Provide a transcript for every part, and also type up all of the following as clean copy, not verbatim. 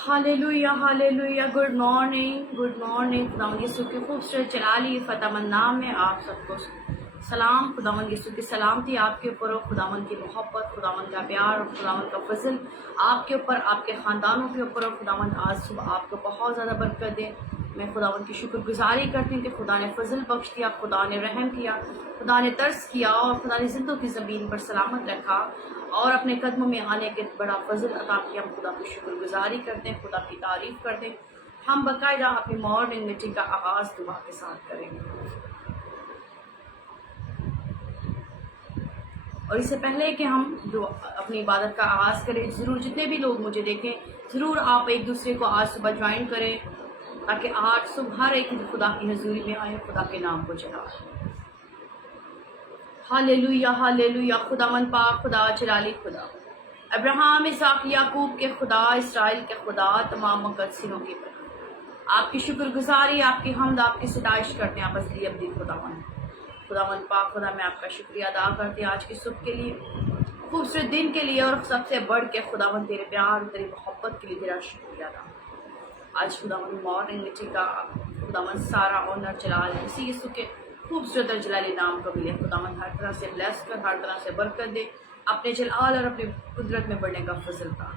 Hallelujah hallelujah. Good morning. खुदावंद यीशु की खूबसूरत जलाली फ़तहमंद नाम में आप सबको सलाम। खुदावंद यीशु की सलामती आपके ऊपर हो, खुदावंद की मोहब्बत, खुदावंद का प्यार और खुदावंद का फजल आपके ऊपर, आपके ख़ानदानों के ऊपर हो। खुदावंद आज सुबह आपको बहुत ज़्यादा बरकत दे। मैं खुदावंद की शुक्रगुजारी करती हूँ कि खुदा ने फजल बख्श दिया, खुदा ने रहम किया, खुदा ने तरस किया और खुदा ने ज़िंदों की ज़मीन पर सलामत रखा और अपने कदमों में आने के बड़ा फजल अता किया। हम खुदा की शुक्रगुजारी करते हैं, खुदा की तारीफ़ करते हैं। हम बाकायदा अपनी मॉर्निंग मीटिंग का आगाज़ दुआ के साथ करेंगे। और इससे पहले कि हम जो अपनी इबादत का आगाज़ करें, ज़रूर जितने भी लोग मुझे देखें, ज़रूर आप एक दूसरे को आज सुबह ज्वाइन करें ताकि आज सुबह हर एक खुदा की हजूरी में आए, खुदा के नाम को चलाएं। Hallelujah hallelujah. खुदावंद पाक खुदा, जलाली खुदा, अब्राहम, इसहाक, याकूब के खुदा, इसराइल के खुदा, तमाम मुकद्दसीनों की तरह आपकी शुक्रगुजारी, आपकी हमद, आपकी सताइश करते हैं आप असली अब्दी खुदावंद पाक खुदा, मैं आपका शुक्रिया अदा करती हूँ आज की सुबह के लिए, खूबसूरत दिन के लिए और सबसे बढ़ के खुदावंद तेरे प्यार, तेरी मोहब्बत के लिए तेरा शुक्रिया अदा। आज खुदावंद मॉर्निंग मीटिंग का खुदावंद सारा ऑनर जलाल है इसी यीशु के खूबसूरत जलाली नाम को मिले। खुदावंद हर तरह से ब्लेस कर, हर तरह से बरकत दे, अपने जलाल और अपनी कुदरत में बढ़ने का फजल कर,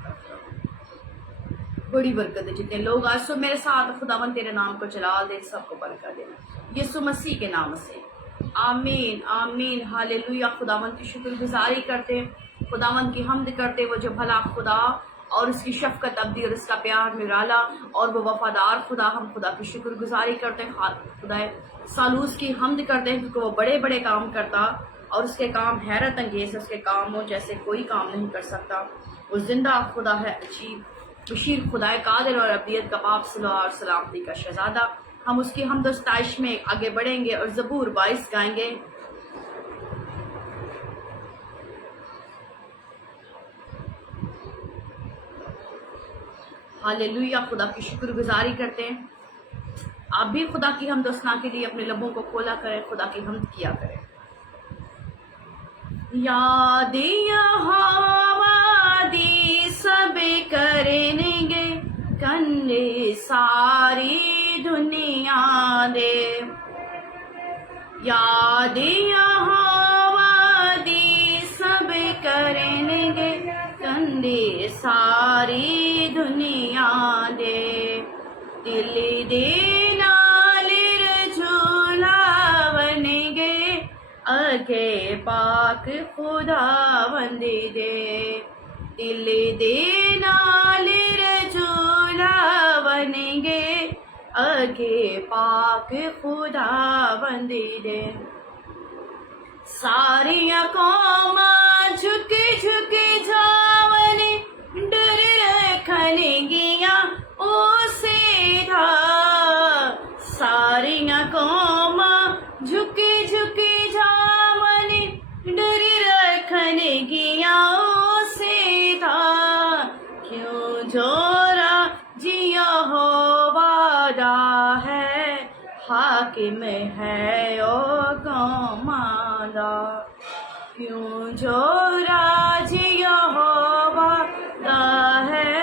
बड़ी बरकत दे। जितने लोग आज सुबह मेरे साथ खुदावंद तेरे नाम को जलाल दे, सबको बरकत देना यीशु मसीह के नाम से, आमीन आमीन। हालेलुया। खुदावंद की शुक्रगुजारी करते, खुदावंद की हमद करते, वो जो भला खुदा और उसकी शफकत अब्दी और इसका प्यार निराला और वो वफादार खुदा, हम खुदा की शुक्रगुजारी करते हैं, खुदा सालूस की हमद करते हैं क्योंकि वो बड़े बड़े काम करता और उसके काम हैरत अंगेज, उसके कामों जैसे कोई काम नहीं कर सकता। वो जिंदा खुदा है, अजीब बशीर खुदा कादिर और अब्दियत का बाप, सल्लल्लाहु अलैहि वसल्लम, सलामती का शहजादा। हम उसकी हमद और सताइश में आगे बढ़ेंगे और ज़बूर 22 गाएंगे। हालेलुया। खुदा की शुक्रगुजारी करते हैं। आप भी खुदा की हमद और सना के लिए अपने लबों को खोला करें, खुदा की हमद किया करें। यादिया हवादी सब करेंगे, कन्ने सारी दुनिया दे। यादिया हवादी सब करेंगे, कंदे सारी दुनिया दे। दिल दे नालिर झूला बनेंगे, अगे पाक खुदा बंदे दे। दिल दे नालिर झूला बनेंगे, अगे पाक खुदा बंदे दे। सारिया कौमा झुके झुके जावने, डर रखनेगिया ओ सेधा। सारिया कौमा झुके झुके जावने, डर रखनेगिया ओ सेधा। क्यों जोरा जिया हो वादा है, हाकिम है ओ गौमादा। क्यों जो राजिया हो वादा है,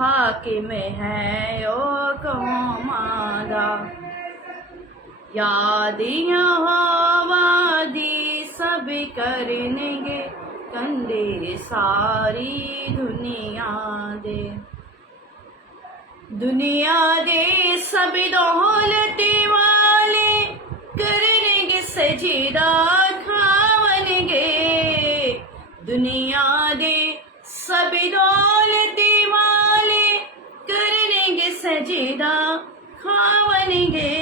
हाकिम है ओ गौमादा। यादियाँ वादी सब करेंगे, कंदे सारी दुनिया दे। दुनिया दे सब दौलते वाले, करेंगे सजीदा खावनगे। दुनिया दे सब दौलते वाले, करेंगे सजीदा खावनगे।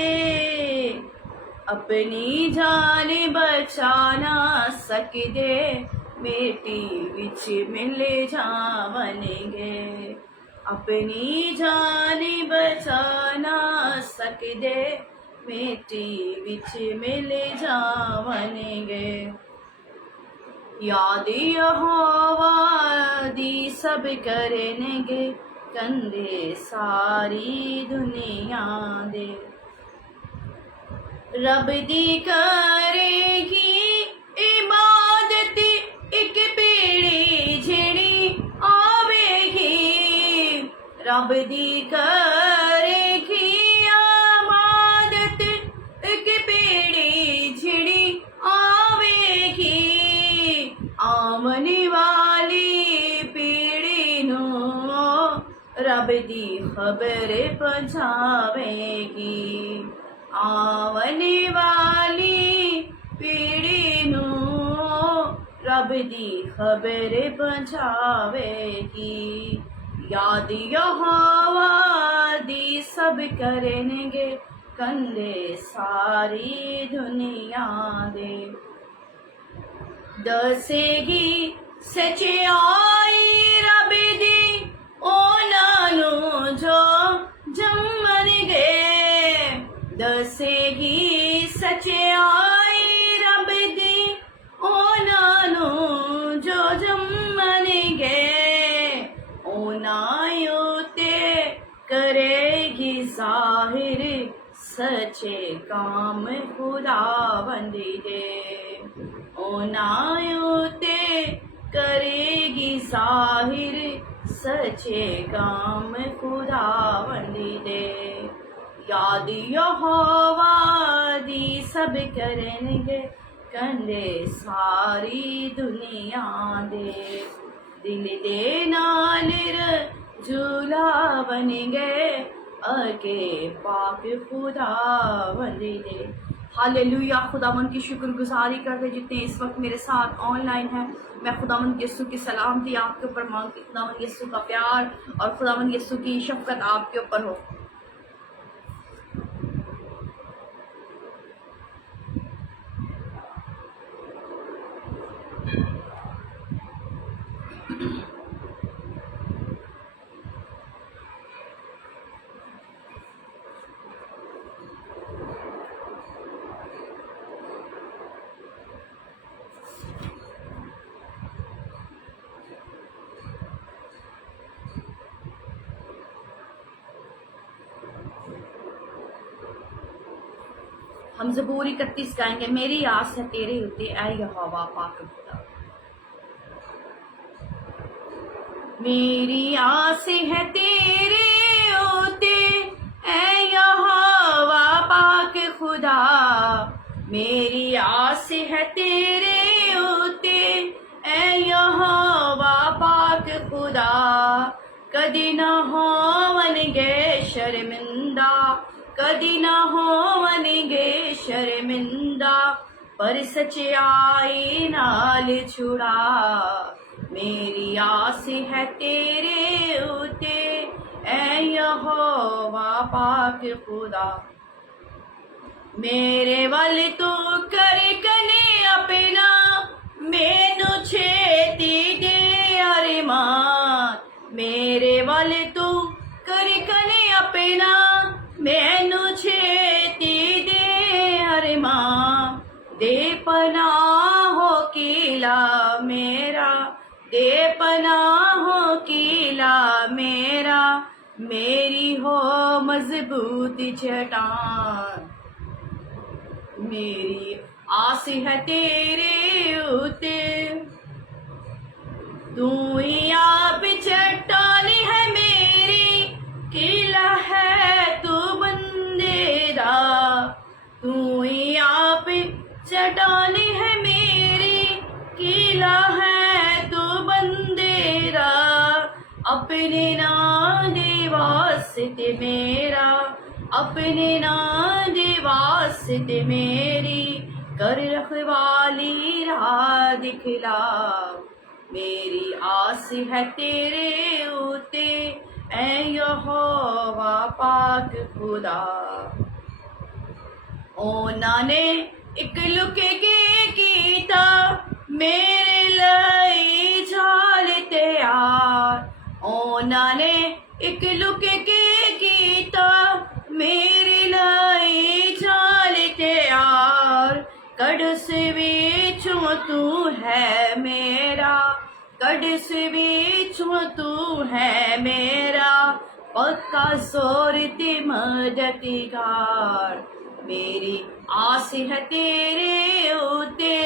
अपनी जान बचा ना सकदे, बेटी विच मिल जावनगे। अपनी जान बचा ना सकदे, बेटी विच मिल जावनगे। यादिया हवादी सब करेंगे, कंदे सारी दुनिया दे। रब दी करेगी इबादत एक पीढ़ी झिड़ी आवेगी। रब दी करे की आमादत के पेड़ी छिड़ी आवेगी आमने वाली पीड़ी नो रब दी खबर पहुंचावेगी आने वाली पीड़ी नो रब दी खबर पहुंचावेगी याद यहोवा दी सब करेंगे कंदे सारी दुनिया दे दसेगी सच्चाई रब दी ओनानो जो जमन गए दसेगी सच्चाई रब दी ओनानो जो जमन गए ओनायोते करेगी जाहिर सच्चे काम खुदावंदी दे ओनायोते करेगी जाहिर सच्चे काम खुदावंदी दे याद यहोवा दी सब करेंगे कंदे सारी दुनिया दे दिल दे नाल झूला बन गए अगे पाक खुदावंदी दे हालेलुया खुदावंद की शुक्रगुजारी करते जितने इस वक्त मेरे साथ ऑनलाइन हैं मैं खुदावंद यीशु की सलामती आपके ऊपर मांगती खुदावंद यीशु का प्यार और खुदावंद यीशु की शफकत आपके ऊपर हो हम ज़बूर 31 गाएंगे मेरी आस है तेरे होते ऐ यहोवा पाक खुदा मेरी आस है तेरे होते ऐ यहोवा पाक खुदा मेरी आस है तेरे होते ऐ यहोवा पाक खुदा कदी न होवनगे शर्मिंदा कदी न होवनगे शर्मिंदा पर सच्चाई नाल छुड़ा मेरी आस है तेरे उते ऐ यहोवा पाक खुदा मेरे वल तू कर कने अपना मैनू छेती दे अरमान मेरे वल तू कर कने अपना मैनू छेती दे अरमान दे पनाहो किला मेरा दे पनाहो किला मेरा मेरी हो मजबूत चट्टान मेरी आस है तेरे उते तू ही आप चट्टान है मेरी किला है तू बंदेरा तू ही आप चट्टान है मेरी किला है तू बंदेरा अपने नाम दे वास्ते मेरा अपने नाम दे वास्ते मेरी कर रखवाली राह दिखला मेरी आस है तेरे उते ऐ यहोवा पाक खुदा ओना ने एक लुके के कीता मेरे लिए जाल तैयार ओना ने एक लुके के कीता मेरे लिए जाल तैयार कड़ से बीचों तू है मेरा कड़ से बीचों तू है मेरा पक्का जोर ते मददगार मेरी आस है तेरे उते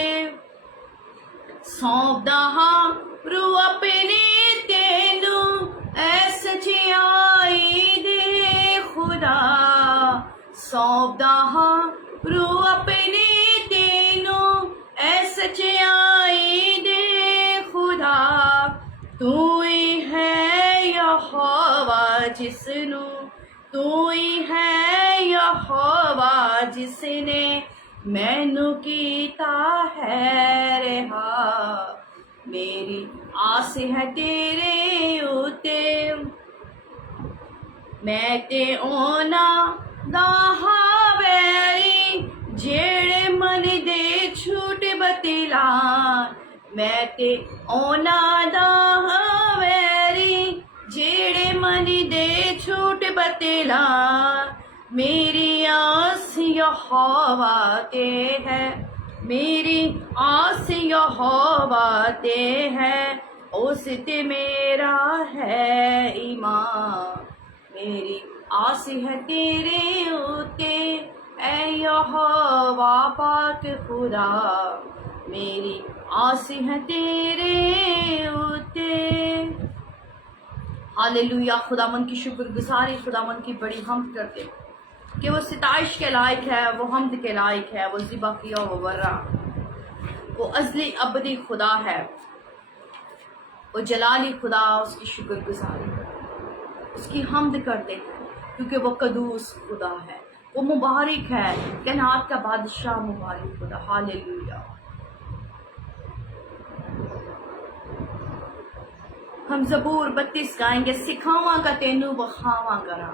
सौंपदा हाँ रू अपने तेनू ऐ सच्चाई ਸੌਂਪਦਾ ਹਾਂ ਰੂਹ ਆਪਣੀ ਤੈਨੂੰ ਐ ਸਚਾਈ ਦੇ ਖੁਦਾ ਤੂੰ ਹੀ ਹੈ ਯਹੋਵਾ ਜਿਸਨੂੰ ਤੂੰ ਹੀ ਹੈ ਯਹੋਵਾ ਜਿਸਨੇ ਮੈਨੂੰ ਕੀਤਾ ਹੈ ਰਿਹਾ ਮੇਰੀ ਆਸ ਹੈ ਤੇਰੇ ਉਤੇ ਮੈਂ ਤੇ ਉਹਨਾਂ ਦਾ ਹਾਵੈਰੀ ਜਿਹੜੇ ਮਨ ਦੇ ਝੂਠ ਬਤਲਾਨ ਮੈਂ ਤੇ ਉਹਨਾਂ ਦਾ ਹਾਵੈਰੀ ਜਿਹੜੇ ਮਨ ਦੇ ਝੂਠ ਬਤਲਾਨ ਮੇਰੀ ਆਸ ਯਹੋਵਾ ਤੇ ਹੈ ਮੇਰੀ ਆਸ ਯਹੋਵਾ ਤੇ ਹੈ ਉਸ ਤੇ ਮੇਰਾ ਹੈ ਈਮਾਨ ਮੇਰੀ ਆਸ ਹੈ ਤੇਰੇ ਉਤੇ ਐ ਯਹੋਵਾ ਪਾਕ ਖੁਦਾ ਮੇਰੀ आस है तेरे उते। हालेलुया। खुदावन की शुक्रगुजारी, खुदावन की बड़ी हमद करते कि वो सिताइश के लायक है, वो हमद के लायक है, वो ज़िबा किया वो वर्रा, वो अज़ली अबदी खुदा है, वो जलाली खुदा। उसकी शुक्रगुजारी उसकी हमद करते हैं क्योंकि वो कदूस खुदा है, वो मुबारक है, कायनात का बादशाह मुबारक खुदा। हालेलुया। हम ज़बूर 32 गाएंगे, सिखावा का तेनू बखावा करा।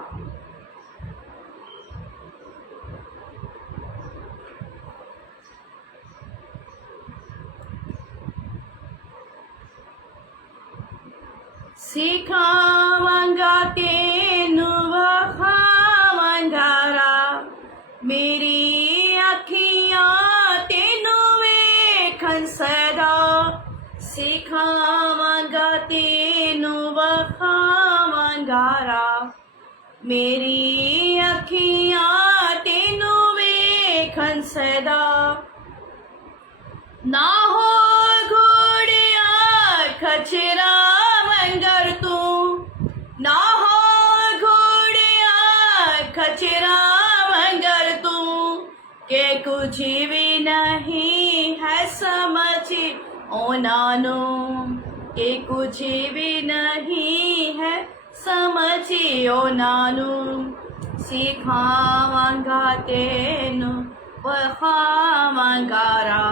सिखावांगा तेनू बखावांगा रा, मेरी अखियां तेनू वेखन सदा। सिखावांगा तेनू बखावांगा रा, मेरी अखियां तेनू वेखन सदा। ना हो घोड़िया खचरा मंगर तू, ना हो घोड़िया खचरा मंगर तू, के कुछ भी नहीं है समझ ओनानो, के कुछ भी नहीं है समझ ओनानो। सिखावांगा तेनू बखावांगा रा,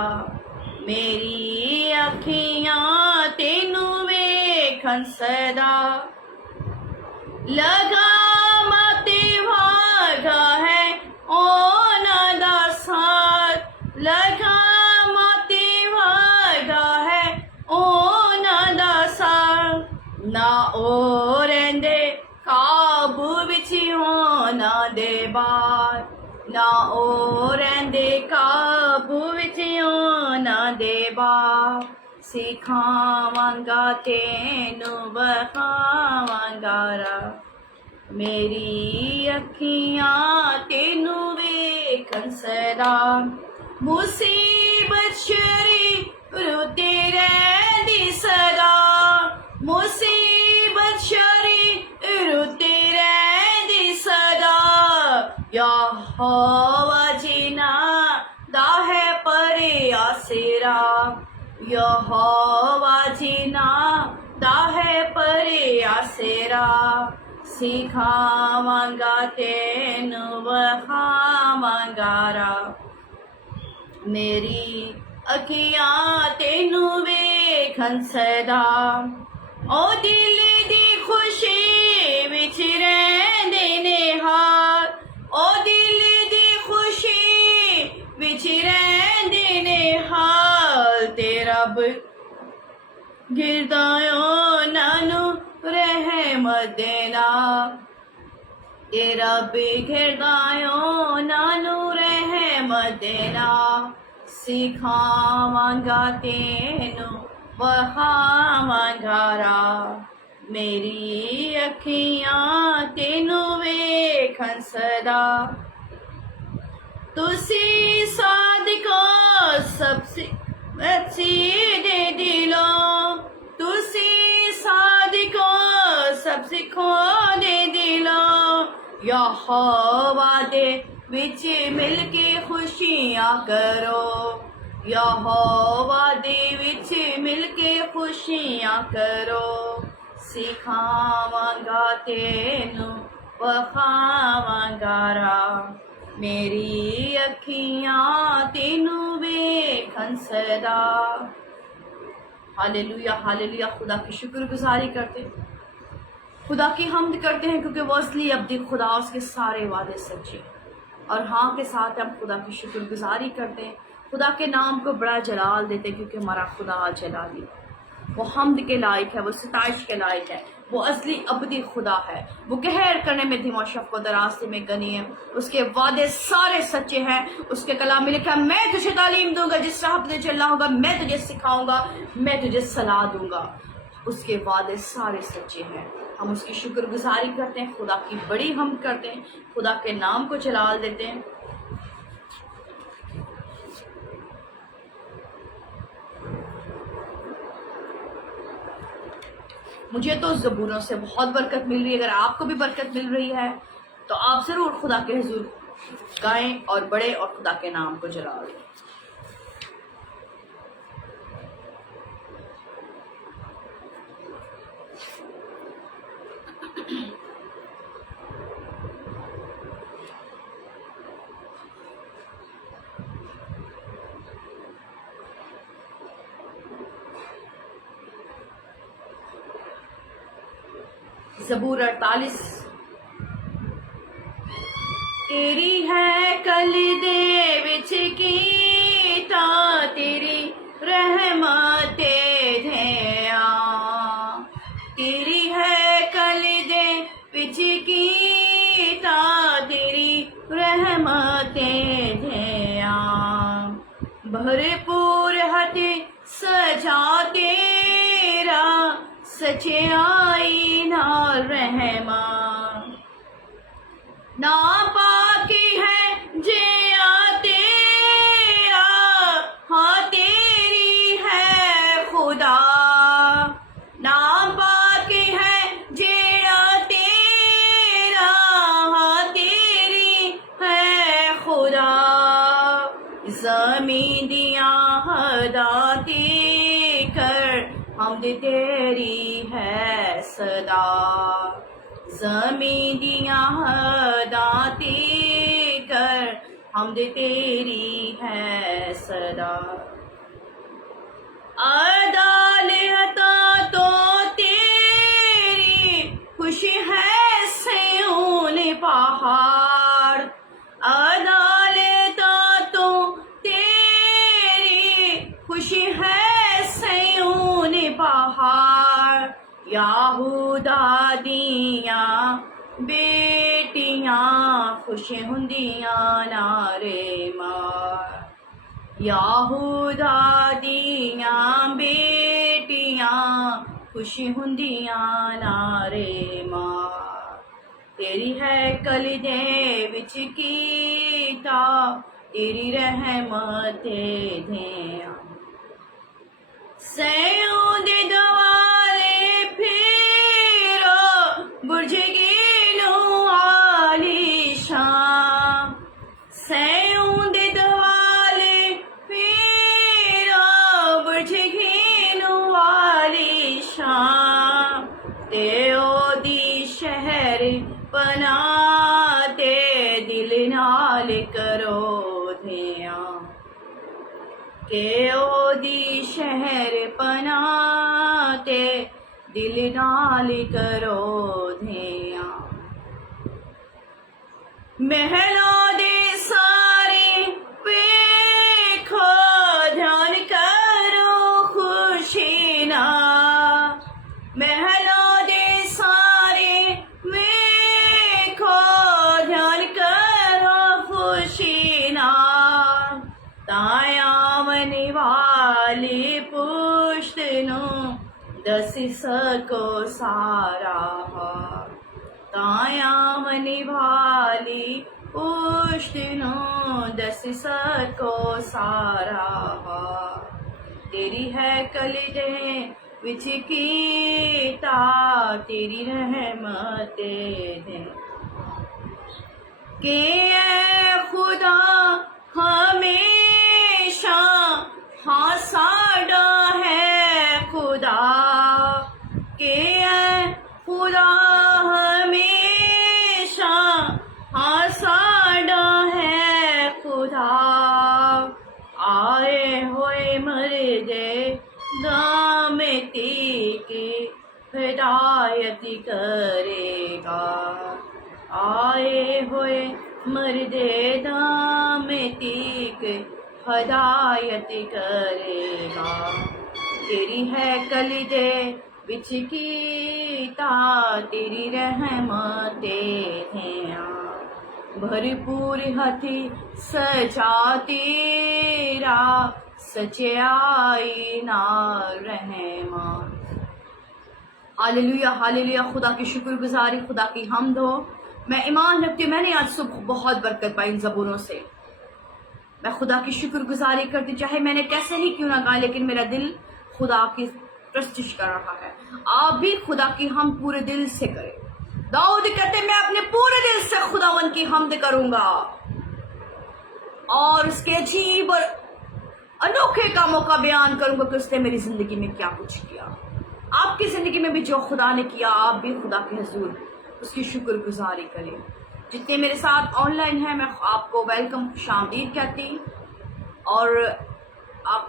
मेरी अखियां तेनू वेखन सदा। लगा मते भागा है ओना दा साथ, लगा मते भागा है ओना दा साथ। ना ओ रहिंदे काबू विच होना दे बार, ना ओ रहिंदे काबू विच होना दे बार। सिखावांगा तेनू बखावांगा रा, मेरी अखियां तेनू वेखन सदा। मुसीबत छरी रुते रहिंदी सदा, मुसीबत छरी रुते रहिंदी सदा। यहोवा जिना दा है परे आसरा, यहोवा जिना दा है परे आसरा। सिखावांगा तेनू बखावांगा रा, मेरी अखियां तेनू वेखन सदा। ओ दिल दी खुशी विच रहिंदे ने हाल, ओ दिल दी खुशी विच रहिंदे ने हाल। ते रब गिरदायो नानू रहमत देना, ते रब गिरदायो नानू रहमत देना। सिखावांगा तेनू बखावांगा रा, मेरी अखियां तेनू वेखन सदा। तुसी सादिको सबसे अच्छी दे दिलो, तुसी सादिको सबसे खो दे दिलो। یا ہوا دے وچ مل کے خوشیاں کرو، یا ہوا دے وچ مل کے خوشیاں کرو، سکھاواں گا تینوں وکھاواں گا راہ، میری اکھیاں تینوں ویکھن سدا۔ ہاللیلویا ہاللیلویا، خدا کی شکر گزاری کرتے ہیں، خدا کی حمد کرتے ہیں، کیونکہ وہ اصلی ابدی خدا، اس کے سارے وعدے سچے ہیں۔ اور ہاں کے ساتھ ہم خدا کی شکر گزاری کرتے ہیں، خدا کے نام کو بڑا جلال دیتے ہیں، کیونکہ ہمارا خدا جلالی ہے، وہ حمد کے لائق ہے، وہ ستائش کے لائق ہے، وہ اصلی ابدی خدا ہے، وہ قہر کرنے میں دھیما، شفقت اور راستے میں غنی ہے، اس کے وعدے سارے سچے ہیں، اس کے کلام میں لکھا ہے میں تجھے تعلیم دوں گا، جس راہ پہ چلنا ہوگا میں تجھے سکھاؤں گا، میں تجھے صلاح دوں گا، اس کے وعدے سارے سچے ہیں۔ ہم اس کی شکر گزاری کرتے ہیں، خدا کی بڑی حمد کرتے ہیں، خدا کے نام کو جلال دیتے ہیں۔ مجھے تو زبوروں سے بہت برکت مل رہی ہے، اگر آپ کو بھی برکت مل رہی ہے تو آپ ضرور خدا کے حضور گائیں اور بڑے اور خدا کے نام کو جلال دیں۔ زبور 48۔ تیری ہے کل دے وچ کیتا تیری رحمت دھیاں، تیری ہے کل دے وچ کیتا تیری رحمت دھیاں، بھرپور ہت سجا تیرا سچائی نال رحمان، ناپاکی ہے جیا تیرا، ہاں تیری ہے خدا، ناپاکی ہے جیا تیرا، ہاں تیری ہے خدا، زمین دیاں ہداتی کر حمد تیری ہے صدا، زمین دیاں ہداتی کر حمد تیری ہے صدا، عدالت تو تیری خوش ہے سیون پہاڑ، عدالت تو تیری خوش ہے سیون پہاڑ، یہودا دیاں بیٹیاں خوش ہندیاں نعرے مار، یہودا دیاں بیٹیاں خوش ہندیاں نعرے مار، تیری ہے کل دے وچ کیتا تیری رحمت دھیاں، سیوں دے دوالے پھیرو برج گیلوں عالی شان، سیوں دے دوالے پھیرو برج گیلوں عالی شان، تے او دی شہر پناہ تے دل نال کرو دھیاں، کہ او دی شہر پناہ تے دل نال کرو دھیاں، محلوں دے سارے ویکھو دھیان کرو خوشی نال، محلوں دے سارے ویکھو دھیان کرو خوشی نال، تایا منی والی پشت نو دس سکو سارا حال، تایا منی والی پشت نو دس سکو سارا حال، تیری ہے کل دے وچ کیتا تیری رحمت دے، کہ اے خدا ہمیشہ ہاساڈا ہے خدا، کہ اے خدا ہمیشہ ہاساڈا ہے خدا، آئے ہوئے مردے دامتی کی ہدایت کرے گا، آئے ہوئے مردے دامتی کی ہدایت کرے گا، تیری ہے کلیدے بچ کیتا تیری رحمتیں ہیں، بھرپور ہتھی سجا تیرا سچائی نا رحمان۔ ہاللیلویا ہاللیلویا، خدا کی شکر گزاری، خدا کی حمد ہو۔ میں ایمان رکھتی ہوں، میں نے آج صبح بہت برکت پائی ان زبونوں سے۔ میں خدا کی شکر گزاری کرتی، چاہے میں نے کیسے ہی کیوں نہ کہا، لیکن میرا دل خدا کی پرستش کر رہا ہے۔ آپ بھی خدا کی حمد پورے دل سے کریں۔ داؤد کہتے میں اپنے پورے دل سے خداوند کی حمد کروں گا اور اس کے عجیب اور انوکھے کاموں کا بیان کروں گا کہ اس نے میری زندگی میں کیا کچھ کیا۔ آپ کی زندگی میں بھی جو خدا نے کیا، آپ بھی خدا کے حضور اس کی شکر گزاری کریں۔ جتنے میرے ساتھ آن لائن ہیں، میں آپ کو ویلکم، خوش آمدید کہتی، اور آپ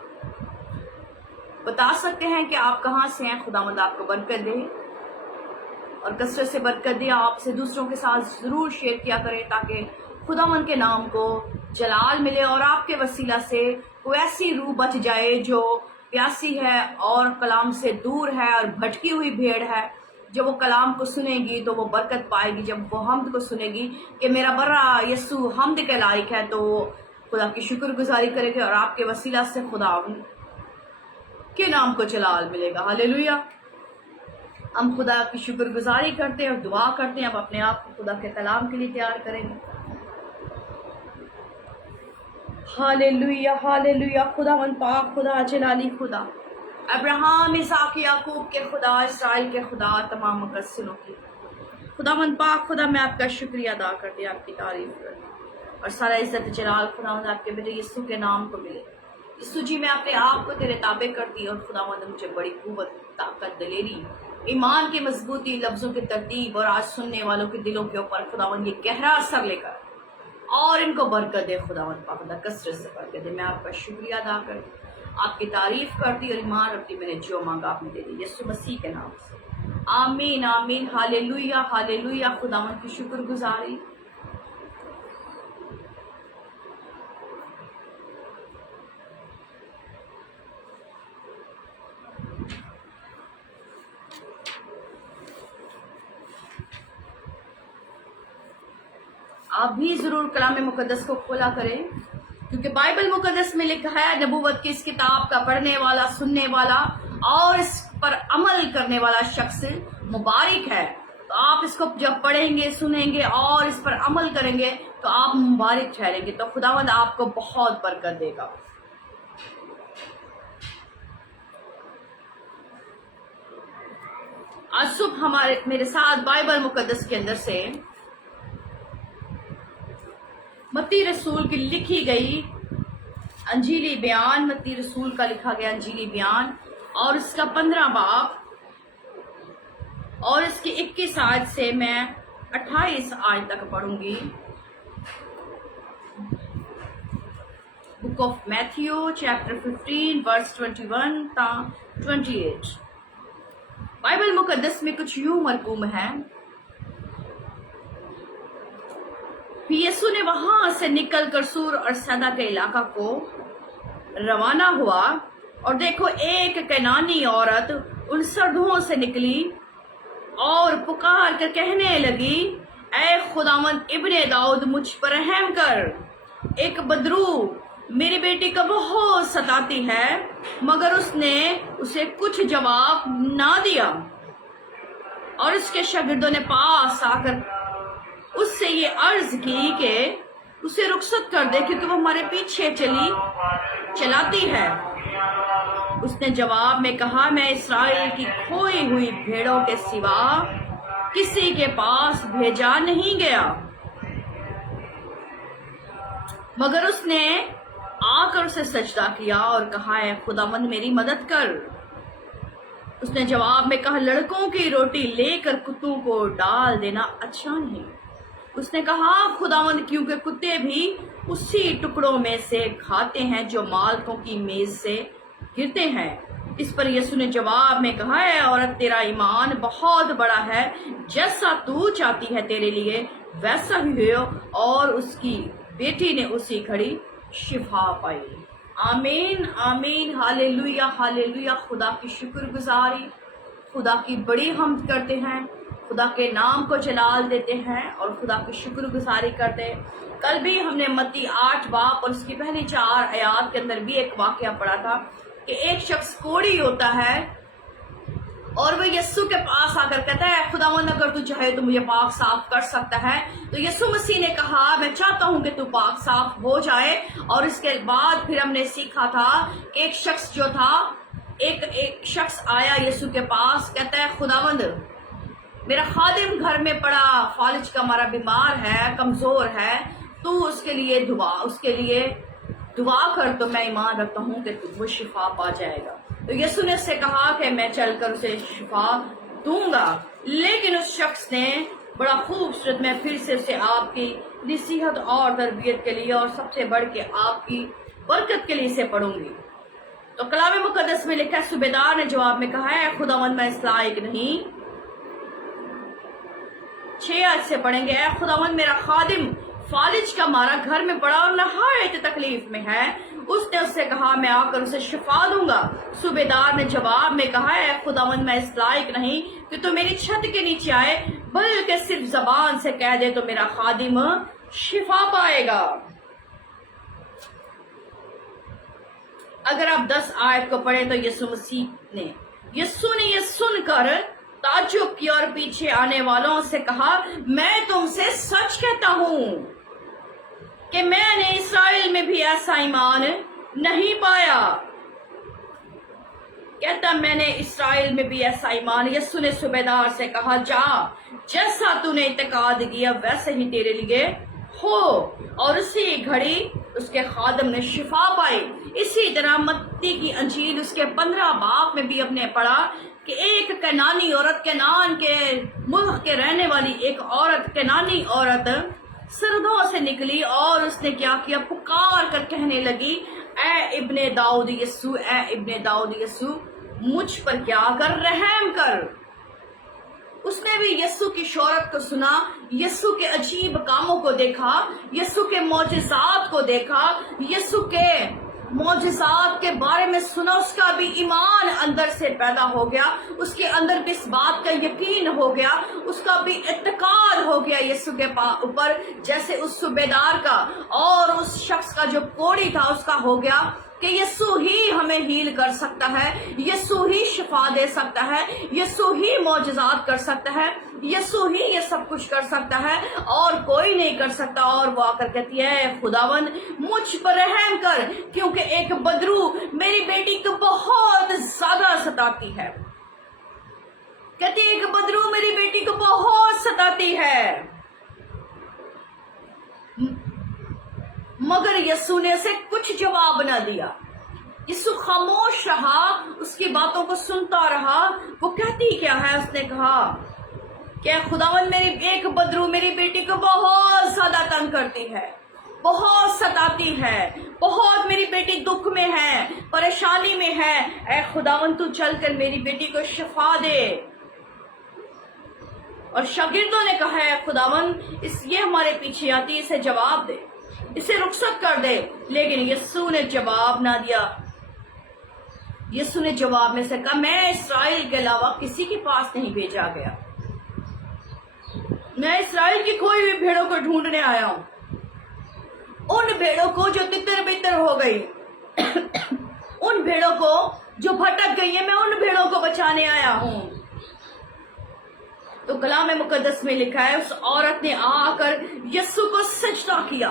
بتا سکتے ہیں کہ آپ کہاں سے ہیں۔ خداوند آپ کو برکت دے اور کثرت سے برکت دے۔ آپ سے دوسروں کے ساتھ ضرور شیئر کیا کریں تاکہ خداوند کے نام کو جلال ملے، اور آپ کے وسیلہ سے کوئی ایسی روح بچ جائے جو پیاسی ہے اور کلام سے دور ہے اور بھٹکی ہوئی بھیڑ ہے۔ جب وہ کلام کو سنے گی تو وہ برکت پائے گی، جب وہ حمد کو سنے گی کہ میرا برا یسوع حمد کے لائق ہے، تو وہ خدا کی شکر گزاری کرے گی اور آپ کے وسیلہ سے خدا کے نام کو جلال ملے گا۔ ہاللیلویا۔ ہم خدا کی شکر گزاری کرتے ہیں اور دعا کرتے ہیں، اب اپنے آپ کو خدا کے کلام کے لیے تیار کریں گے۔ ہاللیلویا ہاللیلویا، خداوند پاک، خدا جلالی، خدا ابراہیم، اسحاق، یعقوب کے خدا، اسرائیل کے خدا، تمام مقدسوں کی خداوند پاک، خدا میں آپ کا شکریہ ادا کرتی، آپ کی تعریف کرتی، اور سارا عزت جلال خداوند آپ کے بیٹے یسوع کے نام کو ملے۔ یسوع جی، میں اپنے آپ کو تیرے تابع کرتی، اور خداوند مجھے بڑی قوت، طاقت، دلیری، ایمان کی مضبوطی، لفظوں کی ترتیب، اور آج سننے والوں کے دلوں کے اوپر خداوند یہ گہرا اثر لے کر اور ان کو برکت دے۔ خداوند پاک خدا کثرت سے برکت دے۔ میں آپ کا شکریہ ادا کرتی، آپ کی تعریف کرتی اور ایمان رکھتی، میں نے جو مانگا آپ نے دے دی، یسوع مسیح کے نام سے، آمین آمین۔ ہاللیلویا ہاللیلویا، خداوند کی شکر گزاری۔ آپ بھی ضرور کلام مقدس کو کھولا کریں، کیونکہ بائبل مقدس میں لکھا ہے نبوت کی اس کتاب کا پڑھنے والا، سننے والا اور اس پر عمل کرنے والا شخص مبارک ہے۔ تو آپ اس کو جب پڑھیں گے، سنیں گے اور اس پر عمل کریں گے تو آپ مبارک ٹھہریں گے، تو خداوند آپ کو بہت برکت دے گا۔ آج صبح میرے ساتھ بائبل مقدس کے اندر سے متی رسول کی لکھی گئی انجیلی بیان، متی رسول کا لکھا گیا انجیلی بیان، اور اس کا 15 باب اور اس کی 21 آیت سے میں 28 آیت تک پڑھوں گی۔ بک آف میتھیو چیپٹر 15 ورس 21 تا 28۔ بائبل مقدس میں کچھ یوں مرقوم ہے، پھر یسوع نے وہاں سے نکل کر سور اور سیدا کے علاقہ کو روانہ ہوا، اور دیکھو ایک کینانی عورت ان سڑکوں سے نکلی اور پکار کر کہنے لگی، اے خداوند ابن داؤد، مجھ پر رحم کر، ایک بدرو میری بیٹی کو بہت ستاتی ہے۔ مگر اس نے اسے کچھ جواب نہ دیا، اور اس کے شاگردوں نے پاس آ کر اس سے یہ عرض کی کہ اسے رخصت کر دے، کیونکہ وہ ہمارے پیچھے چلاتی ہے۔ اس نے جواب میں کہا، میں اسرائیل کی کھوئی ہوئی بھیڑوں کے سوا کسی کے پاس بھیجا نہیں گیا۔ मगर उसने आकर उसे सजदा किया और कहा, है खुदावंद मेरी मदद कर। उसने जवाब में कहा, लड़कों की रोटी लेकर कुत्तों को डाल देना अच्छा नहीं। उसने कहा, खुदावंद, क्योंकि कुत्ते भी उसी टुकड़ों में से खाते हैं जो मालिकों की मेज से गिरते हैं। इस पर यीशु ने जवाब में कहा, है औरत, तेरा ईमान बहुत बड़ा है, जैसा तू चाहती है तेरे लिए वैसा ही हो। और उसकी बेटी ने उसी घड़ी शिफा पाई। आमीन आमीन, हालेलुया हालेलुया। खुदा की शुक्रगुजारी, खुदा की बड़ी हमद करते हैं, खुदा के नाम को जलाल देते हैं और खुदा की शुक्रगुजारी करते हैं। कल भी हमने मत्ती 8 बाब और उसकी पहली 4 आयात के अंदर भी एक वाकया पढ़ा था कि एक शख्स कोढ़ी होता है और वो यीशु के पास आकर कहता है, खुदावंद अगर तू चाहे तो मुझे पाक साफ कर सकता है। तो यीशु मसीह ने कहा, मैं चाहता हूं कि तू पाक साफ हो जाए। और इसके बाद फिर हमने सीखा था कि एक शख्स जो था, एक शख्स आया यीशु के पास, कहता है, खुदावंद मेरा खादिम घर में पड़ा फालिज का मारा बीमार है, कमजोर है, तू उसके लिए दुआ कर तो मैं ईमान रखता हूं कि वो शिफा पा जाएगा। तो यीशु ने उससे कहा कि मैं चलकर उसे शिफा दूंगा। लेकिन उस शख्स ने बड़ा खूबसूरत, मैं फिर से उसे आपकी नसीहत और तरबियत के लिए और सबसे बढ़ के आपकी बरकत के लिए इसे पढ़ूंगी। तो कलाम मुकद्दस में लिखा है, सूबेदार ने जवाब में कहा, है खुदावंद मैं इस लायक नहीं। 6 आज से पढ़ेंगे, है खुदावंद मेरा खादिम फालिज का मारा घर में पड़ा और नहायत तकलीफ में है। उसने उससे कहा, मैं आकर उसे शिफा दूंगा। सूबेदार ने जवाब में कहा, है खुदावंद मैं इस लायक नहीं कि तो मेरी छत के नीचे आए, बल्कि सिर्फ जबान से कह दे तो मेरा खादिम शिफा पाएगा। अगर आप 10 आयत को पढ़े तो यीशु ने ये सुनकर ताज्जुब किया और पीछे आने वालों से कहा, मैं तुमसे सच कहता हूं कि मैंने इस्राएल में भी ऐसा ईमान नहीं पाया। कहता, मैंने इस्राएल में भी ऐसा ईमान। यीशु ने सूबेदार से कहा, जा, जैसा तूने इत्तेकाद किया वैसे ही तेरे लिए हो। और उसी घड़ी उसके खादिम ने शिफा पाई। इसी तरह मत्ती की अंजील उसके 15 बाब में भी अपने पढ़ा कि एक कनानी औरत, कनान के मुल्क के रहने वाली एक औरत, कनानी औरत सरदों से निकली और उसने क्या किया, पुकार कर कहने लगी, ए इब्ने दाऊद यीशु, ए इब्ने दाऊद यीशु, मुझ पर क्या कर, रहम कर। उसने भी यीशु की शोहरत को सुना, यीशु के अजीब कामों को देखा, यीशु के मौजिज़ात को देखा, यीशु के मौजिज़ात के बारे में सुना। उसका भी ईमान अंदर से पैदा हो गया, उसके अंदर भी इस बात का यकीन हो गया, उसका भी इत्तेकाद हो गया यीशु के ऊपर, जैसे उस सूबेदार का और उस शख्स का जो कोढ़ी था उसका हो गया कि यीशु ही हमें हील कर सकता है, यीशु ही शिफा दे सकता है, यीशु ही मौजिज़ात कर सकता है, यीशु ही ये सब कुछ कर सकता है और कोई नहीं कर सकता। और वो आकर कहती है, खुदावन मुझ पर रहम कर, क्योंकि एक बदरू मेरी बेटी को बहुत ज्यादा सताती है। कहती है, एक बदरू मेरी बेटी को बहुत सताती है। मगर यीशु ने उसे कुछ जवाब न दिया। यीशु खामोश रहा, उसकी बातों को सुनता रहा। वो कहती क्या है, उसने कहा कि खुदावन मेरी एक बदरू मेरी बेटी को बहुत ज्यादा तंग करती है, बहुत सताती है, बहुत मेरी बेटी दुख में है, परेशानी में है। ऐ खुदावन तू चलकर मेरी बेटी को शिफा दे। और शागिर्दों ने कहा, है खुदावन ये हमारे पीछे आती, इसे जवाब दे, इसे रुखसत कर दे। लेकिन यीशु ने जवाब ना दिया। यीशु ने जवाब में से कहा, मैं इस्राएल के अलावा किसी के पास नहीं भेजा गया, मैं इस्राएल की खोई हुई भेड़ों को ढूंढने आया हूं, उन भेड़ों को जो तितर बितर हो गई, उन भेड़ों को जो भटक गई है, मैं उन भेड़ों को बचाने आया हूं। तो कलाम मुकद्दस में लिखा है, उस औरत ने आकर यीशु को सजदा किया।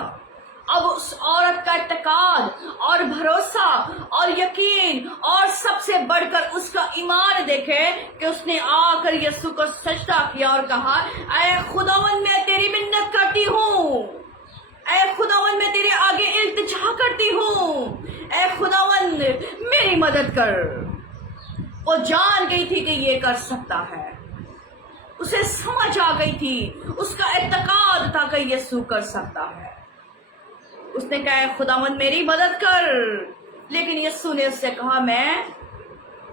अब उस औरत का इत्तेकाद और भरोसा और यकीन और सबसे बढ़कर उसका ईमान देखे कि उसने आकर यीशु को सजदा किया और कहा, ऐ खुदावन मैं तेरी मिन्नत करती हूँ, ऐ खुदावन मैं तेरे आगे खुदावंद मेरी मदद कर। वो जान गई थी कि ये कर सकता है, उसे समझ आ गई थी, उसका एतकाद था कि यीशु कर सकता है। उसने कहा खुदावंद मेरी मदद कर, लेकिन यीशु ने उससे कहा मैं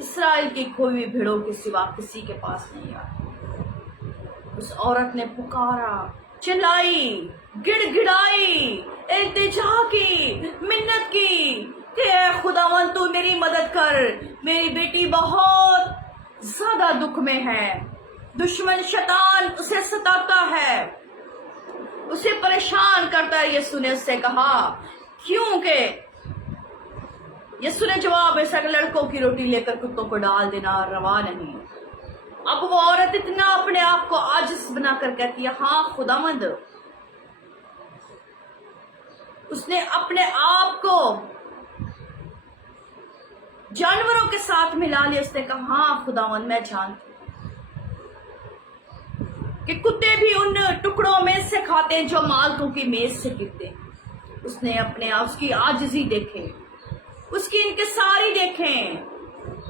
इस्राएल की खोई हुई भेड़ों के सिवा किसी के पास नहीं आया। उस औरत ने पुकारा, चिल्लाई, गिड़गिड़ाई, इल्तिजा की, मिन्नत की कि ऐ खुदावंद तू मेरी मदद कर, मेरी बेटी बहुत ज्यादा दुख में है, दुश्मन शैतान उसे सताता है, उसे परेशान करता है। यीशु ने उससे कहा क्योंकि यीशु ने जवाब ऐसा कि लड़कों की रोटी लेकर कुत्तों को डाल देना रवा नहीं। अब वो औरत इतना अपने आप को आजिज बनाकर कहती है हाँ खुदावंद। उसने अपने आप को जानवरों के साथ मिला लिया। उसने कहा हाँ खुदावंद मैं जानती कि कुत्ते भी उन टुकड़ों में से खाते हैं जो मालिकों की मेज से गिरते हैं। उसने अपने आप उसकी आजिज़ी देखे, उसकी इंकिसारी देखें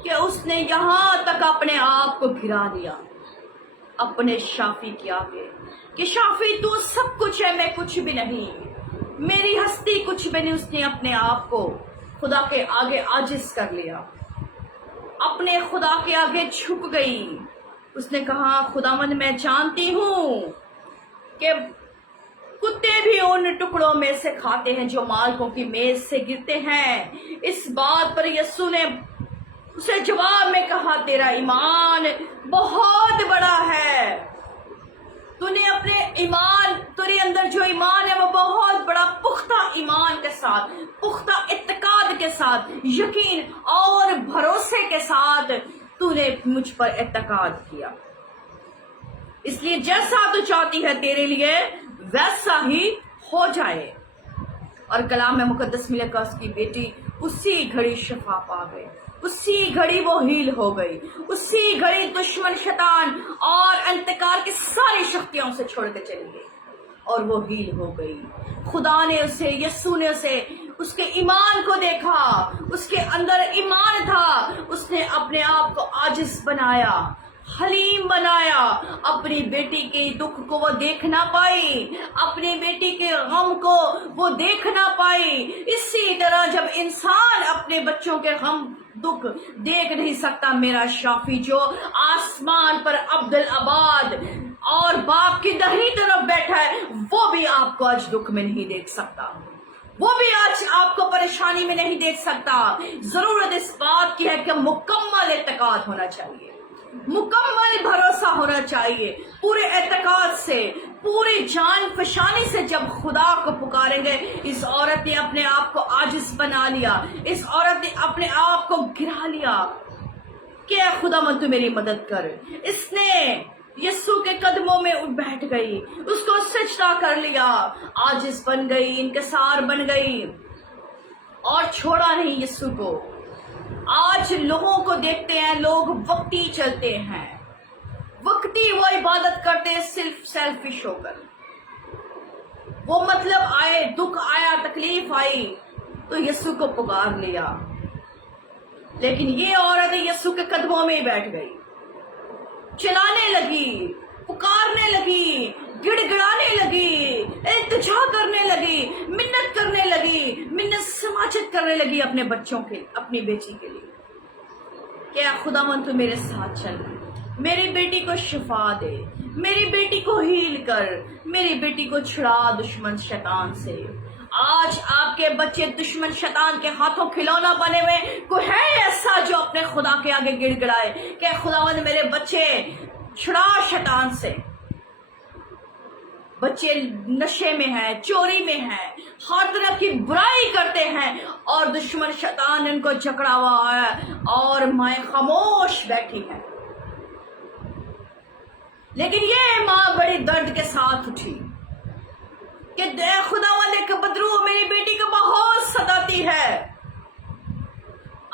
कि उसने यहां तक अपने आप को गिरा दिया अपने शाफी के आगे कि शाफी तू सब कुछ है, मैं कुछ भी नहीं, मेरी हस्ती कुछ भी नहीं। उसने अपने आप को खुदा के आगे आजिज कर लिया, अपने खुदा के आगे झुक गई। उसने कहा खुदावंद मैं जानती हूं कि कुत्ते भी उन टुकड़ों में से खाते हैं जो मालिकों की मेज से गिरते हैं। इस बात पर यीशु ने उसे जवाब में कहा तेरा ईमान बहुत बड़ा है, तूने अपने ईमान, तेरे अंदर जो ईमान है वो बहुत बड़ा पुख्ता ईमान के साथ, पुख्ता इत्तेकाद के साथ, यकीन और भरोसे के साथ तूने मुझ पर इत्तेकाद किया, इसलिए जैसा तू चाहती है तेरे लिए वैसा ही हो जाए। और कलाम में मुकद्दस में लिखा उसकी बेटी उसी घड़ी शिफा पा गई, उसी घड़ी वो हील हो गई, उसी घड़ी दुश्मन शैतान और अंधकार की सारी शक्तियों से छोड़ के चली गई और वो हील हो गई। खुदा ने उसे, यीशु ने उसे, उसके ईमान को देखा, उसके अंदर ईमान था, उसने अपने आप को आजिज बनाया, हलीम बनाया। अपनी बेटी के दुख को वो देख ना पाई, अपनी बेटी के गम को वो देख ना पाई। इसी तरह जब इंसान अपने बच्चों के गम दुख देख नहीं सकता, मेरा शाफी जो आसमान पर अब्दुल आबाद और बाप की दाहिनी तरफ बैठा है वो भी आपको आज दुख में नहीं देख सकता, वो भी आज आपको परेशानी में नहीं देख सकता। जरूरत इस बात की है कि मुकम्मल एतकाद होना चाहिए, मुकम्मल भरोसा होना चाहिए, पूरे एतकाद से, पूरी जान फशानी से जब खुदा को पुकारेंगे। इस औरत ने अपने आप को आजिज बना लिया, इस औरत ने अपने आप को गिरा लिया कि खुदावंद तू मेरी मदद कर। इसने यीशु के कदमों में उठ बैठ गई, उसको सजदा कर लिया, आजिज बन गई, इंकिसार बन गई और छोड़ा नहीं यीशु को। आज लोगों को देखते हैं, लोग वक्ती चलते हैं, वक्ती वो इबादत करते हैं सिर्फ सेल्फिश होकर। वो मतलब आए, दुख आया, तकलीफ आई तो यीशु को पुकार लिया, लेकिन ये औरत यीशु के कदमों में ही बैठ गई, चिल्लाने लगी, पुकारने लगी, गिड़गिड़ाने लगी, इल्तिजा करने लगी, मिन्नत करने लगी, मिन्नत समाजत करने लगी अपने बच्चों के, अपनी बेटी के लिए। क्या खुदावंद तू मेरे साथ चल, मेरी बेटी को शिफा दे, मेरी बेटी को हील कर, मेरी बेटी को छुड़ा दुश्मन शैतान से। आज आपके बच्चे दुश्मन शैतान के हाथों खिलौना बने हुए, कोई है ऐसा जो अपने खुदा के आगे गिड़गिड़ाए कि खुदावंद मेरे बच्चे छुड़ा शैतान से। बच्चे नशे में हैं, चोरी में हैं, हर तरह की बुराई करते हैं और दुश्मन शैतान इनको जकड़ा हुआ है और माँ खामोश बैठी है। लेकिन ये माँ बड़ी दर्द के साथ उठी कि खुदावंद के बदरू मेरी बेटी को बहुत सताती है।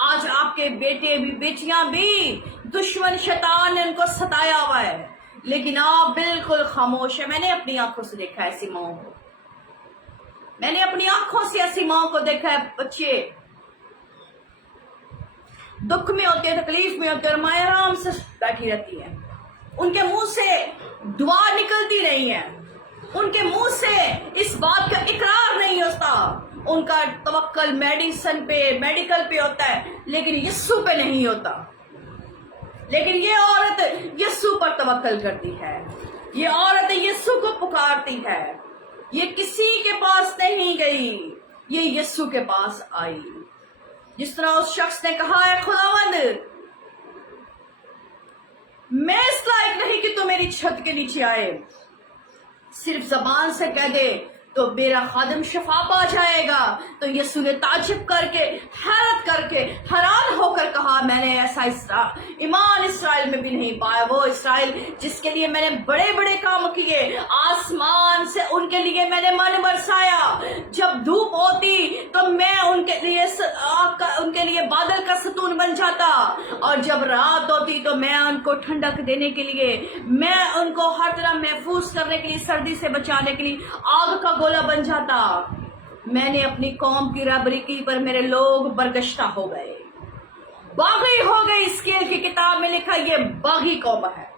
आज आपके बेटे भी, बेटियां भी, दुश्मन शैतान ने इनको सताया हुआ है, लेकिन आप बिल्कुल खामोश है। मैंने अपनी आंखों से देखा है ऐसी माओ को, मैंने अपनी आंखों से ऐसी माओ को देखा है, बच्चे दुख में होते हैं, तकलीफ में होते हैं और माँ आराम से बैठी रहती हैं। उनके मुंह से दुआ निकलती नहीं है, उनके मुंह से इस बात का इकरार नहीं होता। उनका तवक्कल मेडिकल पे होता है, लेकिन यीशु पे नहीं होता। लेकिन ये औरत यीशु पर तवक्कल करती है, ये औरत यीशु को पुकारती है। ये किसी के पास नहीं गई, ये यीशु के पास आई। जिस तरह उस शख्स ने कहा है, खुदावंद मैं इस लायक नहीं कि तू मेरी छत के नीचे आए, सिर्फ जबान से कह दे तो मेरा खादिम शफा पा जाएगा। तो यीशु ने ताज्जुब करके, हैरत करके, हैरान होकर कहा, मैंने ऐसा ईमान इसराइल में भी नहीं पाया। वो इसराइल जिसके लिए मैंने बड़े बड़े काम किए, आसमान से उनके लिए मैंने मन बरसाया। जब धूप होती तो मैं उनके लिए बादल का सतून बन जाता, और जब रात होती तो मैं उनको ठंडक देने के लिए, मैं उनको हर तरह महफूज करने के लिए, सर्दी से बचाने के लिए आग का गोला बन जाता। मैंने अपनी कौम की रहबरी की, पर मेरे लोग बरगश्ता हो गए, बागी हो गए। स्केल की किताब में लिखा ये बागी कौम है।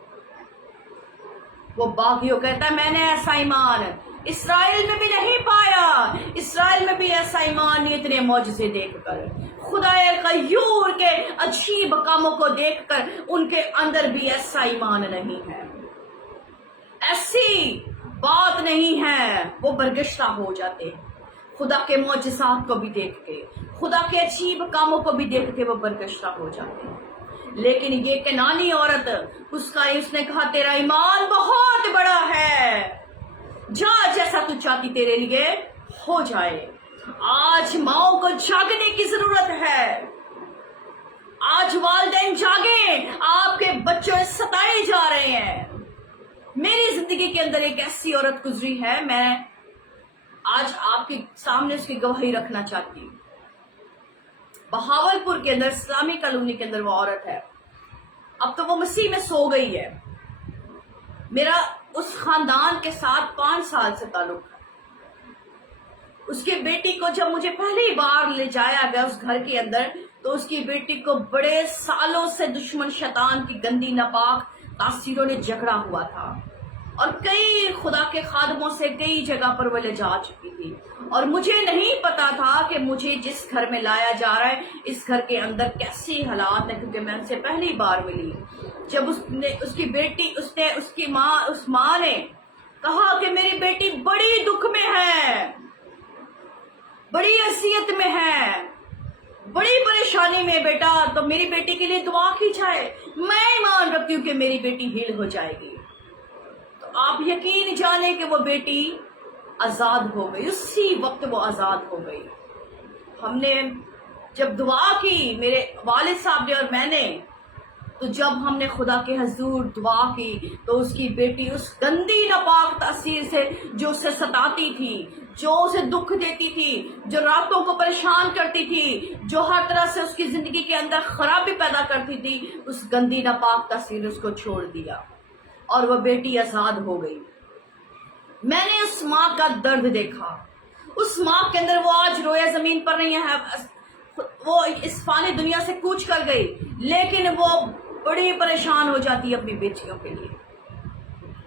वो बागियों कहता है मैंने ऐसा ईमान इसराइल में भी नहीं पाया, इसराइल में भी ऐसा ईमान नहीं। इतने मौजज़े देखकर, खुदाए गयूर के अजीब कामों को देखकर उनके अंदर भी ऐसा ईमान नहीं है, ऐसी बात नहीं है। वो बरगश्ता हो जाते हैं खुदा के मौजज़ात को भी देख के, खुदा के अजीब कामों को भी देख के वो बरगश्ता हो जाते हैं। लेकिन ये कनानी औरत, उसने कहा तेरा ईमान बहुत बड़ा है, जा जैसा तू चाहती तेरे लिए हो जाए। आज माओ को जागने की जरूरत है। आज वालिदैन जागे, आपके बच्चे सताए जा रहे हैं। मेरी जिंदगी के अंदर एक ऐसी औरत गुजरी है, मैं आज आपके सामने उसकी गवाही रखना चाहती हूँ। बहावलपुर के अंदर इस्लामी कॉलोनी के अंदर वो औरत है। अब तो वो मसीह में सो गई है। मेरा उस खानदान के साथ 5 साल से ताल्लुक है। उसकी बेटी को जब मुझे पहली बार ले जाया गया उस घर के अंदर, तो उसकी बेटी को बड़े सालों से दुश्मन शैतान की गंदी नापाक तासीरों ने जकड़ा हुआ था, और कई खुदा के खादमों से कई जगह पर वो ले जा चुकी थी। और मुझे नहीं पता था कि मुझे जिस घर में लाया जा रहा है, इस घर के अंदर कैसे हालात है, क्योंकि मैं उनसे पहली बार मिली। जब उस माँ ने कहा कि मेरी बेटी बड़ी दुख में है, बड़ी असियत में है, बड़ी परेशानी में बेटा, तो मेरी बेटी के लिए दुआ की जाए। मैं ईमान रखती हूँ कि मेरी बेटी हील हो जाएगी। तो आप यकीन जाने कि वो बेटी आजाद हो गई, उसी वक्त वो आजाद हो गई। हमने जब दुआ की, मेरे वालिद साहब ने और मैंने, तो जब हमने खुदा के हजूर दुआ की, तो उसकी बेटी उस गंदी नापाक तासीर से जो उसे सताती थी, जो उसे दुख देती थी, जो रातों को परेशान करती थी, जो हर तरह से उसकी जिंदगी के अंदर खराबी पैदा करती थी, उस गंदी नापाक तासीर उसको छोड़ दिया और वह बेटी आजाद हो गई। मैंने उस माँ का दर्द देखा। उस माँ के अंदर वो आज रोया जमीन पर नहीं है, वो इस फानी दुनिया से कूच कर गई, लेकिन वो बड़ी परेशान हो जाती है अपनी बेटियों के लिए।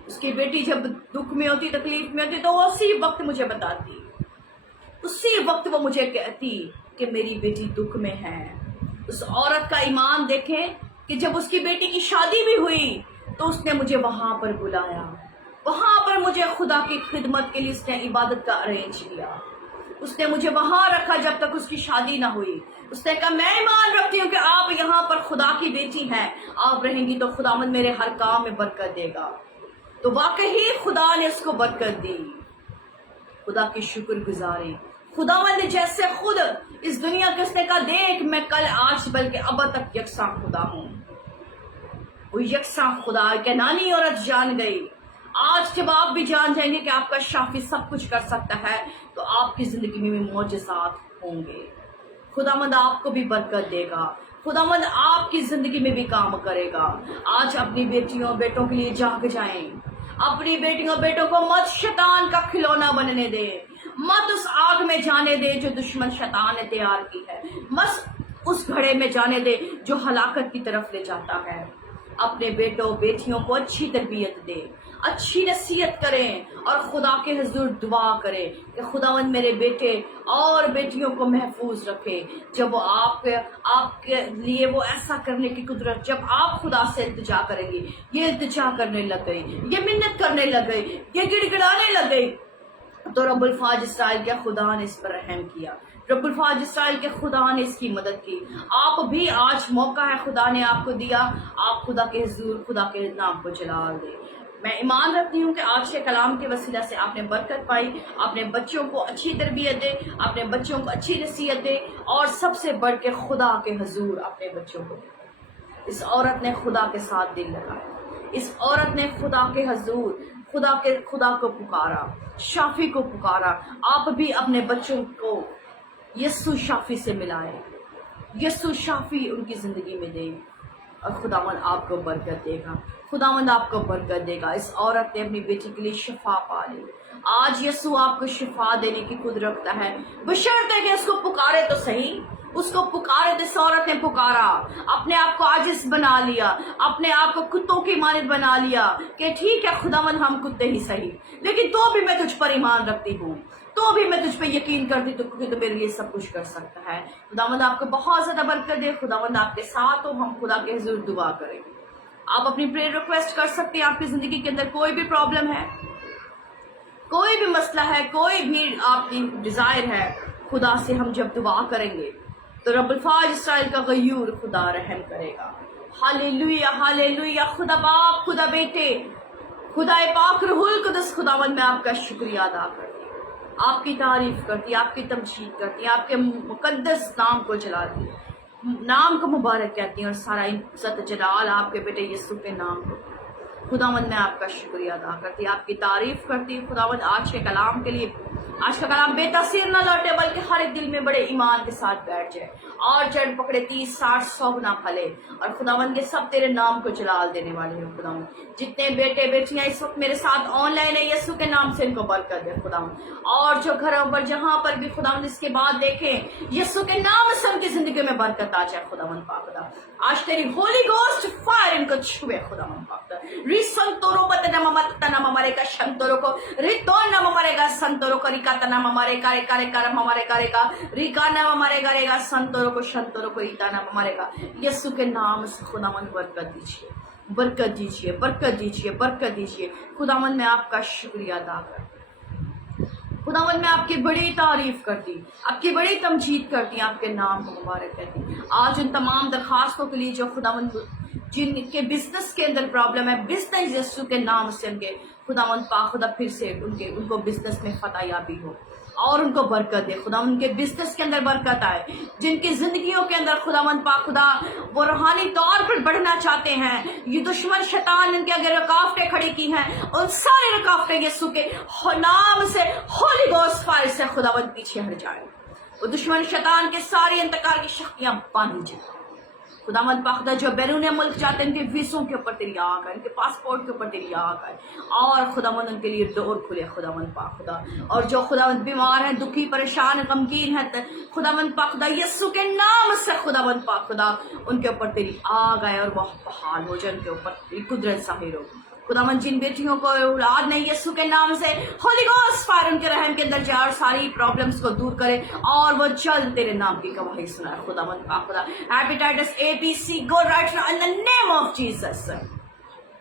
उसकी बेटी जब दुख में होती, तकलीफ में होती, तो वो उसी वक्त मुझे बताती, उसी वक्त वो मुझे कहती कि मेरी बेटी दुख में है। उस औरत का ईमान देखें कि जब उसकी बेटी की शादी भी हुई तो उसने मुझे वहां पर बुलाया, वहां पर मुझे खुदा की खिदमत के लिए उसने इबादत का अरेंज किया। उसने मुझे वहां रखा जब तक उसकी शादी ना हुई। उसने कहा मैं ईमान रखती हूँ कि आप यहाँ पर खुदा की बेटी हैं, आप रहेंगी तो खुदावंद मेरे हर काम में बरकत देगा। तो वाकई खुदा ने उसको बरकत दी। खुदा की शुक्रगुजारी। खुदावंद ने जैसे खुद इस दुनिया के, उसने कहा देख मैं कल आज बल्कि अब तक यकसा खुदा हूँ। वो यकसा खुदा कनानी औरत जान गई। आज जब आप भी जान जाएंगे कि आपका शाफी सब कुछ कर सकता है, तो आपकी जिंदगी में भी मौजज़ात होंगे। खुदावंद आपको भी बरकत देगा, खुदावंद आपकी जिंदगी में भी काम करेगा। आज अपनी बेटियों बेटों के लिए जाग जाएं। अपनी बेटियों बेटों को मत शैतान का खिलौना बनने दे, मत उस आग में जाने दे जो दुश्मन शैतान ने तैयार की है। उस घड़े में जाने दे जो हलाकत की तरफ ले जाता है। अपने बेटों बेटियों को अच्छी तरबियत दे, अच्छी नसीहत करें और खुदा के हुजूर दुआ करें कि खुदावंद मेरे बेटे और बेटियों को महफूज रखे। जब वो आपके लिए वो ऐसा करने की कुदरत, जब आप खुदा से इल्तिजा करेंगे, ये इल्तिजा करने लग गई, ये मिन्नत करने लग गई, ये गिड़गिड़ाने लग गई, तो रब्बुल फाज इसराइल के खुदा ने इस पर रहम किया, रब्बुल फाज इसराइल के खुदा ने इसकी मदद की। आप भी आज मौका है खुदा ने आपको दिया, आप खुदा के हुजूर खुदा के नाम को जलाल दे। मैं ईमान रखती हूँ कि आज के कलाम के वसीला से आपने बरकत पाई, अपने बच्चों को अच्छी तरबियत दे, अपने बच्चों को अच्छी नसीहत दे और सबसे बढ़ के खुदा के हुजूर अपने बच्चों को दे। इस औरत ने खुदा के साथ दिल लगाया, इस औरत ने खुदा के हुजूर खुदा को पुकारा, शाफी को पुकारा। आप भी अपने बच्चों को यस्सु शाफी से मिलाए, यस्सु शाफी उनकी जिंदगी में दे और खुदावंद आपको बरकत देगा, खुदावंद आपको बरकत देगा। इस औरत ने अपनी बेटी के लिए शिफा पा ली। आज यस्सु आपको शिफा देने की कुदरत रखता है, बशर्ते कि उसको पुकारे तो सही। उसको पुकारे, इस औरत ने पुकारा, अपने आप को आजिज बना लिया, अपने आप को कुत्तों की मानद बना लिया कि ठीक है खुदावंद हम कुत्ते ही सही, लेकिन तो भी मैं तुझ पर ईमान रखती हूँ, तो भी मैं तुझ पे यकीन करती हूँ क्योंकि तो मेरे लिए सब कुछ कर सकता है। खुदावंद आपको बहुत ज्यादा बरकत दे, खुदावंद आपके साथ हो। हम खुदा के हुजूर दुआ करें। आप अपनी प्रेयर रिक्वेस्ट कर सकते हैं। आपकी जिंदगी के अंदर कोई भी प्रॉब्लम है, कोई भी मसला है, कोई भी आपकी डिजायर है, खुदा से हम जब दुआ करेंगे तो रब्बुल फाज इसराइल का गयूर खुदा रहम करेगा। Hallelujah hallelujah. खुदा बाप, खुदा बेटे, खुदा पाक रूहुल कुदस, खुदावंद मैं आपका शुक्रिया अदा करती हूँ, आपकी तारीफ करती, आपकी तमजीद करती, आपके मुकद्दस नाम को जलाती, नाम को मुबारक कहती हैं और सारा इज्जत जलाल आपके बेटे यीशु के नाम को। खुदावंद मैं आपका शुक्रिया अदा करती, आपकी तारीफ करती। खुदावंद आज के कलाम के लिए, आज का कलाम बेतासीर न लौटे बल्कि हर एक दिल में बड़े ईमान के साथ बैठ जाए और जड़ पकड़े 30, 60, 100 ना फले। और खुदावंद के सब तेरे नाम को जलाल देने वाले हैं। खुदावंद जितने बेटे बेटियां इस वक्त मेरे साथ ऑनलाइन है, यीशु के नाम से इनको बरकत दे खुदावंद। और जो घरों पर जहां पर भी खुदावंद इसके बाद देखें, यीशु के नाम से उनकी जिंदगी में बरकत आ जाए खुदावंद पाक। आज तेरी होली गोस्ट फायर इनको छुए खुदावंद पाक। रिसंतोरो बतना ममतना ममरेगा शंतोरो को रितोना ममरेगा संतोरो को रिकाता नाम ममरेगा रेका ममरेगा रेका रिका नाम ममरेगा रेगा संतोरो को शंतोरो को रिता नाम ममरेगा। यीशु के नाम से खुदावंद बरकत दीजिए, बरकत दीजिए, बरकत दीजिए, बरकत दीजिए। खुदावंद मैं आपका शुक्रिया अदा करती, खुदावंद मैं आपकी बड़ी तारीफ करती, आपकी बड़ी तमजीद करती, आपके नाम को मुबारक करती। आज उन तमाम दरखास्तों के लिए जो खुदावंद जिनके बिजनेस के अंदर प्रॉब्लम है, बिजनेस यीशु के नाम से उनके खुदावंद पाक खुदा फिर से उनको बिजनेस में फतह हो और उनको बरकत दे। खुदा उनके बिजनेस के अंदर बरकत आए। जिनकी जिंदगियों के अंदर खुदावंद पाक खुदा वो रूहानी तौर पर बढ़ना चाहते हैं, ये दुश्मन शैतान इनके अगर रुकावटें खड़ी की हैं, उन सारी रुकावटें यीशु के नाम से होली गोस्ट फायर से खुदावंद पीछे हट जाए। वो दुश्मन शैतान के सारी अंतकार की शक्तियां बंद जाए। खुदावंद पाक खुदा जो बैरून मुल्क जाते हैं, इनके वीसों के ऊपर तेरी आग है, इनके पासपोर्ट के ऊपर तेरी आग है और खुदावंद उनके लिए डोर खुले खुदावंद पाक खुदा। और जो खुदावंद बीमार है, दुखी, परेशान, गमगीन है, खुदावंद पाक खुदा यीशु के नाम से खुदावंद पाक खुदा उनके ऊपर तेरी आग आए और वह बहाल हो जाए, उनके ऊपर तेरी कुदरत ज़ाहिर हो। खुदावंद जिन बेटियों को औलाद नहीं, यीशु के नाम से होली गोस्ट फायर उनके रहम के अंदर जाए और सारी प्रॉब्लम्स को दूर करे और वो जल्द तेरे नाम की गवाही सुनाए खुदावंद पाक खुदा। Hepatitis A, B, C go right now in the name of Jesus.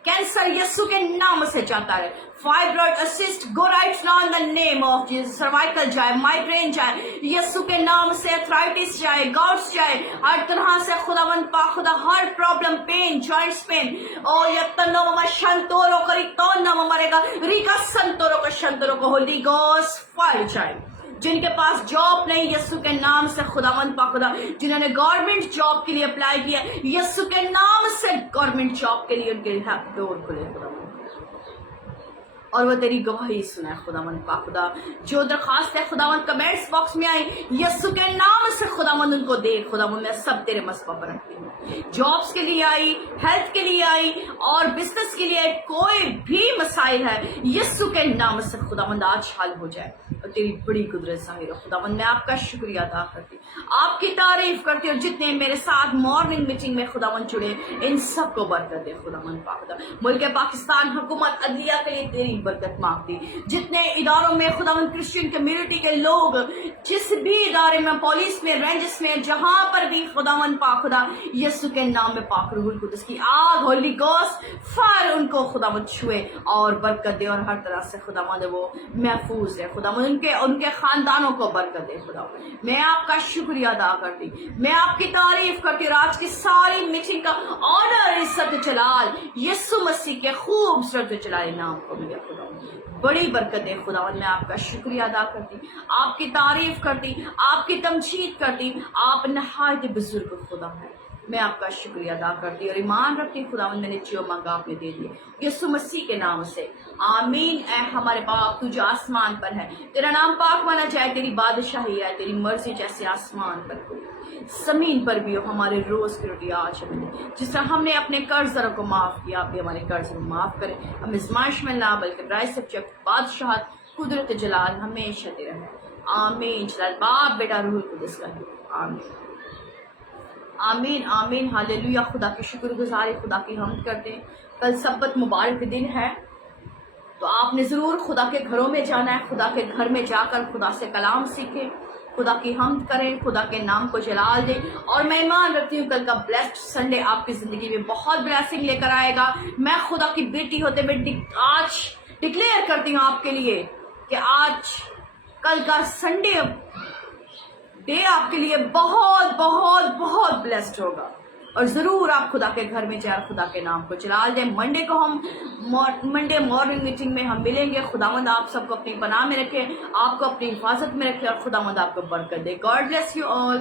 Cancer यीशु के नाम से जाता है। Fibroid cyst go right now in the name of Jesus. Cervical जाए, माइग्रेन जाए यीशु के नाम से। अर्थराइटिस जाए, गाउट्स जाए, हर तरह से खुदावंद पाक खुदा हर प्रॉब्लम, पेन, जॉइंट्स पेन और यत्नो ममा शंतोरो करी तो नाम मरेगा रिका संतोरो को शंतोरो को होली गोस्ट फायर जाए। जिनके पास जॉब नहीं यीशु के नाम से खुदावंद पाक खुदा, जिन्होंने गवर्नमेंट जॉब के लिए अप्लाई किया यीशु के नाम से गवर्नमेंट जॉब के लिए उनके डोर खुले खुदावंद। اور وہ تیری گواہی سنائے خداوند پاک خدا. جو درخواست ہے خداوند کمنٹس باکس میں آئی یسوع کے نام سے خداوند ان کو دے. خداوند میں سب تیرے مصباح پر رکھتی ہوں. جابس کے لیے آئی, ہیلتھ کے لیے آئی اور بزنس کے لیے آئی, کوئی بھی مسائل ہے یسوع کے نام سے خداوند آج حل ہو جائے اور تیری بڑی قدرت ظاہر ہو. خداوند میں آپ کا شکریہ ادا کرتی, آپ کی تعریف کرتی, اور جتنے میرے ساتھ مارننگ میٹنگ میں خداوند جڑے ان سب کو برکت دے خداوند پاک خدا. ملک پاکستان حکومت عدلیہ کے لیے تیری برکت مانگتی. جتنے اداروں میں خداوند کرسچن کمیونٹی کے لوگ جس بھی ادارے میں, پولیس میں, رینجز میں, جہاں پر بھی خداوند پاک خدا یسوع کے نام میں پاک روح القدس کی آگ, ہولی گوسٹ فائر ان کو خداوند چھوئے اور برکت دے, اور ہر طرح سے خداوند وہ محفوظ ہے خداوند. ان کے خاندانوں کو برکت دے خداوند. میں آپ کا شکریہ ادا کرتی, میں آپ کی تعریف کرتی, اور آج کی ساری میٹنگ کا آنر عزت و جلال یسوع مسیح کے خوبصورت و جلالی نام کو ملے خداوند. بڑی برکت ہے خداوند. میں آپ کا شکریہ ادا کرتی, آپ کی تعریف کرتی, آپ کی تمجید کرتی. آپ نہایت بزرگ خدا ہے. میں آپ کا شکریہ ادا کرتی اور ایمان رکھتی خداوند میں نے جو مانگا آپ نے دے دیا یسوع مسیح کے نام سے, آمین. اے ہمارے باپ تو جو آسمان پر ہے, تیرا نام پاک مانا جائے, تیری بادشاہی ہے, تیری مرضی جیسے آسمان پر ہو زمین پر بھی ہو. ہمارے روز کی روٹی آج ہمیں دے. جس طرح ہم نے اپنے قرض داروں کو معاف کیا, آپ بھی ہمارے قرض کو معاف کریں. ہم آزمائش میں نہ بلکہ برائی سے بچ, بادشاہت قدرت جلال ہمیشہ تیرا ہے. آمین. جلال باپ بیٹا روح القدس کا. آمین آمین آمین. ہاللیلویہ. خدا کی شکر گزاری, خدا کی حمد کرتے ہیں. کل سبت مبارک دن ہے, تو آپ نے ضرور خدا کے گھروں میں جانا ہے. خدا کے گھر میں جا کر خدا سے کلام سیکھیں, خدا کی حمد کریں, خدا کے نام کو جلال دیں. اور میں ایمان رکھتی ہوں کل کا بلیسڈ سنڈے آپ کی زندگی میں بہت بلیسنگ لے کر آئے گا. میں خدا کی بیٹی ہوتے ہوئے آج ڈکلیئر کرتی ہوں آپ کے لیے کہ آج کل کا سنڈے ڈے آپ کے لیے بہت بہت بہت بلیسڈ ہوگا. اور ضرور آپ خدا کے گھر میں جائیں, خدا کے نام کو جلال دیں. منڈے کو ہم منڈے مارننگ میٹنگ میں ہم ملیں گے. خداوند آپ سب کو اپنی پناہ میں رکھے, آپ کو اپنی حفاظت میں رکھے, اور خداوند آپ کو برکت دے. God bless you all.